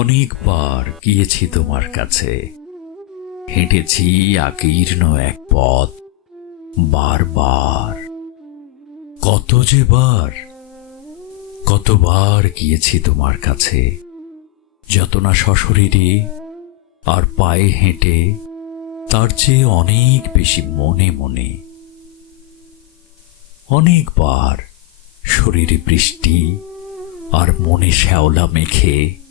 অনেকবার গিয়েছি তোমার কাছে। হেঁটেছি আকীর্ণ এক পথ। বারবার। কত যে বার, কতবার গিয়েছি তোমার কাছে। যত না সশরীরে আর পায়ে হেঁটে, তার চেয়ে অনেক বেশি মনে মনে। অনেকবার শরীরে বৃষ্টি আর মনে শ্যাওলা মেখে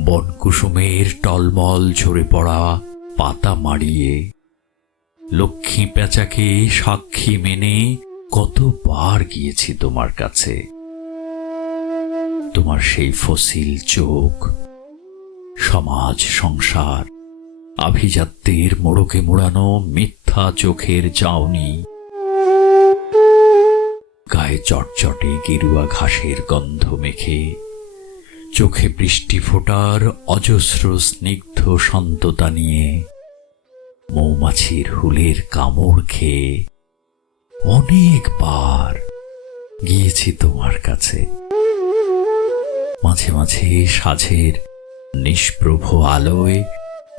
বনকুসুমের টলমল ঝরে পড়া পাতা মাড়িয়ে। লক্ষ্মী পেঁচাকে সাক্ষী মেনে কতবার গিয়েছি তোমার কাছে? তোমার সেই ফসিল চোখ, সমাজ সংসার, আভিজাত্যের মোড়কে মোড়ানো মিথ্যা চোখের চাউনি গায়ে চটচটে গেরুয়া ঘাসের গন্ধ মেখে চোখে বৃষ্টি ফোটার অজস্র স্নিগ্ধ সন্ততা নিয়ে মৌমাছির হুলের কামড় খেয়ে অনেকবার গিয়েছি তোমার কাছে। মাঝে মাঝে সাঝের নিষ্প্রভ আলোয়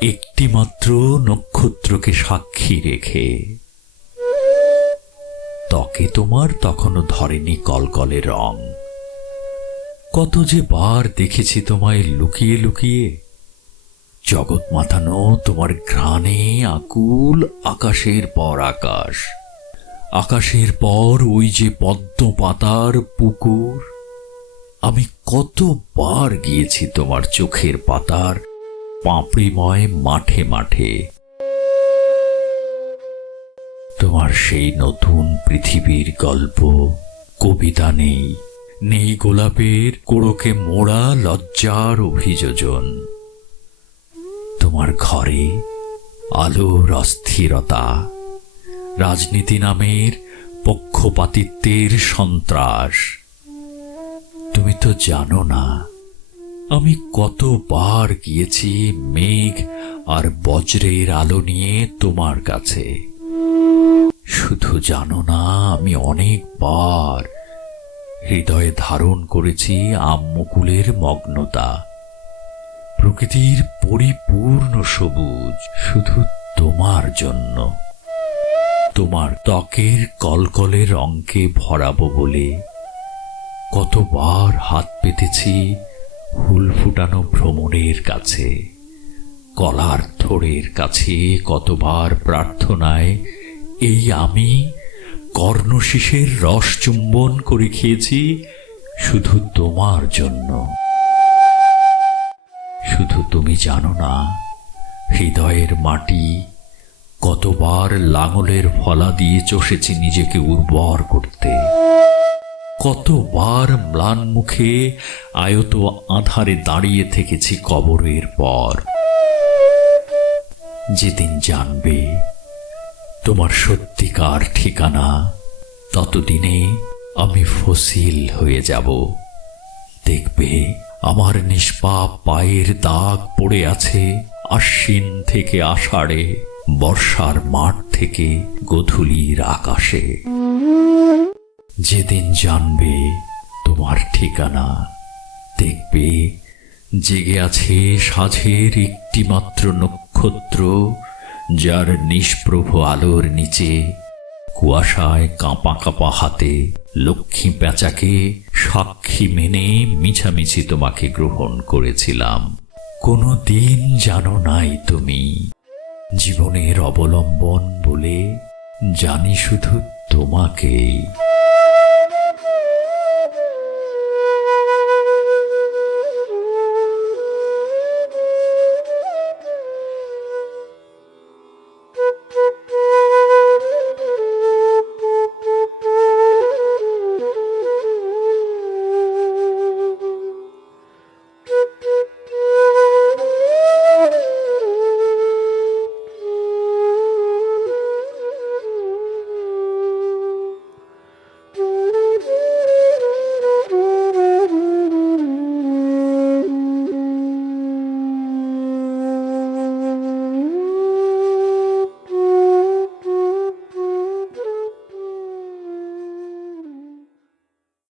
একটিমাত্র নক্ষত্রকে সাক্ষী রেখে ত্বকে তোমার তখনও ধরেনি কলকলে রং। কত যে বার দেখেছি তোমায় লুকিয়ে লুকিয়ে। জগৎ মাথানো তোমার ঘ্রাণে আকুল আকাশের পর আকাশ। আকাশের পর ওই যে পদ্ম পাতার পুকুর। আমি কতবার গিয়েছি তোমার চোখের পাতার পাপড়িময় মাঠে মাঠে। তোমার সেই নতুন পৃথিবীর গল্প কবিতা নেই। নেই গোলাপের কোড়কে মোড়া লজ্জার অভিযোজন। তোমার ঘরে আলোর অস্থিরতা, রাজনীতি নামের পক্ষপাতিত্বের সন্ত্রাস। তুমি তো জানো না, আমি কতবার গিয়েছি মেঘ আর বজ্রের আলো নিয়ে তোমার কাছে। শুধু জানো না, আমি অনেকবার হৃদয়ে ধারণ করেছি আম্মকুলের মগ্নতা। প্রকৃতির পরিপূর্ণ সবুজ, শুধু তোমার জন্য। তোমার ত্বকের কলকলে রঙকে ভরাবো বলে। কতবার হাত পেতেছি হুল ফুটানো ভ্রমণের কাছে। কলার থোড়ের কাছে কতবার প্রার্থনায়, এই আমি কর্ণশিসের রস চুম্বন করে খেয়েছি শুধু তোমার জন্য। শুধু তুমি জানো না, হৃদয়ের মাটি কতবার লাঙলের ফলা দিয়ে চষেছি নিজেকে উর্বর করতে। কতবার ম্লান মুখে আয়ত আধারে দাঁড়িয়ে থেকেছি কবরের পর। যেদিন জানবে তোমার সত্যিকার ঠিকানা, ততদিনে আমি ফসিল হয়ে যাব। দেখবে, আমার নিষ্পাপ পায়ের দাগ পড়ে আছে আশ্বিন থেকে আষাঢ়ে, বর্ষার মাঠ থেকে গধূলির আকাশে। যেদিন জানবে তোমার ঠিকানা, দেখবে, জেগে আছে সাঝের একটিমাত্র নক্ষত্র যার নিষ্প্রভ আলোর নিচে কুয়াশায় কাঁপা কাঁপা হাতে লক্ষ্মী পেঁচাকে সাক্ষী মেনে মিছামিছি তোমাকে গ্রহণ করেছিলাম। কোনো দিন জানো নাই তুমি। জীবনের অবলম্বন বলে জানি শুধু তোমাকেই।